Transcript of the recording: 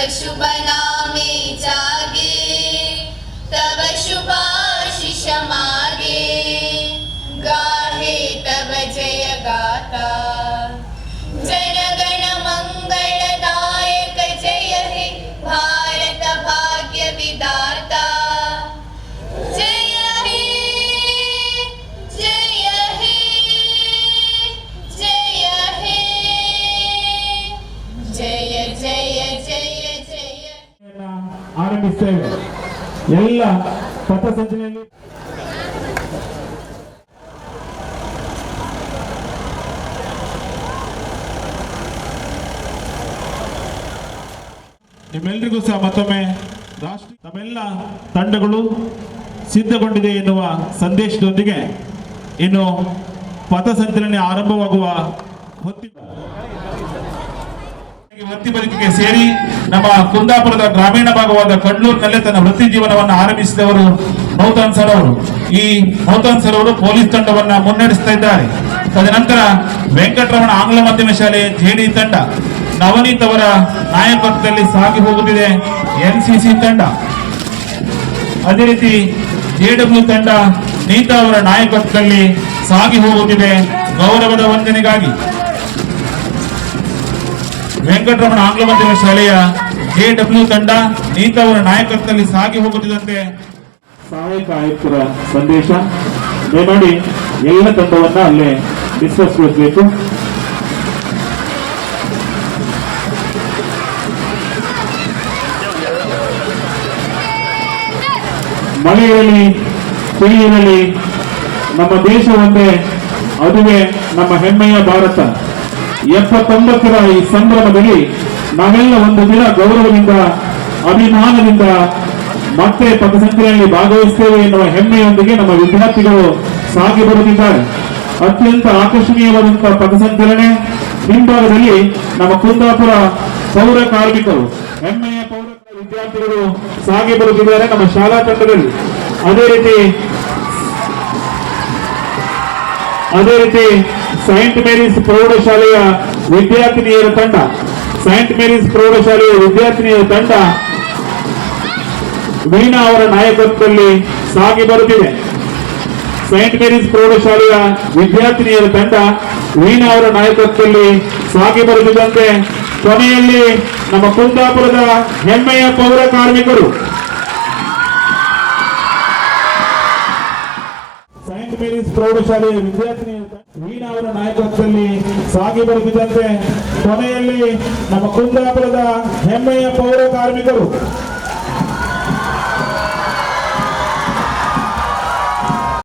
Let's do Vaishubhai now. ಆರಂಭಿಸ್ತೇವೆ ಎಲ್ಲ ನಿಮ್ಮೆಲ್ಲರಿಗೂ ಸಹ ಮತ್ತೊಮ್ಮೆ ರಾಷ್ಟ್ರ ತಮ್ಮೆಲ್ಲ ತಂಡಗಳು ಸಿದ್ಧಗೊಂಡಿದೆ ಎನ್ನುವ ಸಂದೇಶದೊಂದಿಗೆ ಇನ್ನು ಪಥಸಂಚಲನೆ ಆರಂಭವಾಗುವ ಹೊತ್ತಿಗೆ ವೃತ್ತಿ ಬದುಕಿಗೆ ಸೇರಿ ನಮ್ಮ ಕುಂದಾಪುರದ ಗ್ರಾಮೀಣ ಭಾಗವಾದ ಕಡ್ಲೂರಿನಲ್ಲೇ ತನ್ನ ವೃತ್ತಿ ಜೀವನವನ್ನು ಆರಂಭಿಸಿದವರು ಮೌತಾನ್ ಸರ್ ಅವರು. ಈ ಮೌತಾನ್ ಸರ್ ಅವರು ಪೊಲೀಸ್ ತಂಡವನ್ನು ಮುನ್ನಡೆಸ್ತಾ ಇದ್ದಾರೆ. ತದನಂತರ ವೆಂಕಟರಮಣ ಆಂಗ್ಲ ಮಾಧ್ಯಮ ಶಾಲೆ ಜೆಡಿ ತಂಡ ನವನೀತ್ ಅವರ ನಾಯಕತ್ವದಲ್ಲಿ ಸಾಗಿ ಹೋಗುತ್ತಿದೆ ಎನ್ಸಿಸಿ ತಂಡ. ಅದೇ ರೀತಿ ಜೆಡಬ್ಲ್ಯೂ ತಂಡ ನೀತಾ ಅವರ ನಾಯಕತ್ವದಲ್ಲಿ ಸಾಗಿ ಹೋಗುತ್ತಿದೆ ಗೌರವದ ವಂದನೆಗಾಗಿ. ವೆಂಕಟರಮಣ ಆಂಗ್ಲ ಮಾಧ್ಯಮ ಶಾಲೆಯ ಜೆಡಬ್ಲ್ಯೂ ತಂಡ ನೀತ ಅವರ ನಾಯಕತ್ವದಲ್ಲಿ ಸಾಗಿ ಹೋಗುತ್ತಿದ್ದಂತೆ. ಸಹಾಯಕ ಆಯುಕ್ತರ ಸಂದೇಶ. ದಯಮಾಡಿ ಎಲ್ಲ ತಂಡವನ್ನ ಅಲ್ಲೇ ಡಿಸ್ಕಸ್ ಗೊಳಿಸಬೇಕು ಮಳೆ ಇರಲಿ ನಮ್ಮ ದೇಶವೊಂದೇ ಅದುವೇ ನಮ್ಮ ಹೆಮ್ಮೆಯ ಭಾರತ. ಎಪ್ಪತ್ತೊಂಬತ್ತರ ಈ ಸಂಭ್ರಮದಲ್ಲಿ ನಾವೆಲ್ಲ ಒಂದು ದಿನ ಗೌರವದಿಂದ, ಅಭಿಮಾನದಿಂದ ಮತ್ತೆ ಪಥಸಂಚಲನೆಯಲ್ಲಿ ಭಾಗವಹಿಸ್ತೇವೆ ಎನ್ನುವ ಹೆಮ್ಮೆಯೊಂದಿಗೆ ನಮ್ಮ ವಿದ್ಯಾರ್ಥಿಗಳು ಸಾಗಿ ಬರುತ್ತಿದ್ದಾರೆ. ಅತ್ಯಂತ ಆಕರ್ಷಣೀಯವಾದಂತಹ ಪಥಸಂಚಲನೆ ಹಿಂಭಾಗದಲ್ಲಿ ನಮ್ಮ ಕುಂದಾಪುರ ಪೌರ ಕಾರ್ಮಿಕರು, ಹೆಮ್ಮೆಯ ಪೌರ ವಿದ್ಯಾರ್ಥಿಗಳು ಸಾಗಿ ಬರುತ್ತಿದ್ದಾರೆ ನಮ್ಮ ಶಾಲಾ ತಂಡದಲ್ಲಿ. ಅದೇ ರೀತಿ ಅದೇ ರೀತಿ ಸೈಂಟ್ ಮೇರೀಸ್ ಪ್ರೌಢಶಾಲೆಯ ವಿದ್ಯಾರ್ಥಿನಿಯರ ತಂಡ ಸೈಂಟ್ ಮೇರೀಸ್ ಪ್ರೌಢಶಾಲೆಯ ವಿದ್ಯಾರ್ಥಿನಿಯರ ತಂಡ ವೀಣಾ ಅವರ ನಾಯಕತ್ವದಲ್ಲಿ ಸಾಗಿ ಬರುತ್ತಿದೆ. ಸೈಂಟ್ ಮೇರೀಸ್ ಪ್ರೌಢಶಾಲೆಯ ವಿದ್ಯಾರ್ಥಿನಿಯರ ತಂಡ ವೀಣಾ ಅವರ ನಾಯಕತ್ವದಲ್ಲಿ ಸಾಗಿ ಬರುತ್ತಿದ್ದಂತೆ, ಕೊನೆಯಲ್ಲಿ ನಮ್ಮ ಕುಂದಾಪುರದ ಹೆಮ್ಮೆಯ ಪೌರ ಕಾರ್ಮಿಕರು ಸೈಂಟ್ ಮೇರೀಸ್ ಪ್ರೌಢಶಾಲೆಯ ವಿದ್ಯಾರ್ಥಿನಿ ವೀಣಾ ಅವರ ನಾಯಕತ್ವದಲ್ಲಿ ಸಾಗಿ ಬರುತ್ತಿದ್ದಂತೆ ಕೊನೆಯಲ್ಲಿ ನಮ್ಮ ಕುಂದಾಪುರದ ಹೆಮ್ಮೆಯ ಪೌರ ಕಾರ್ಮಿಕರು.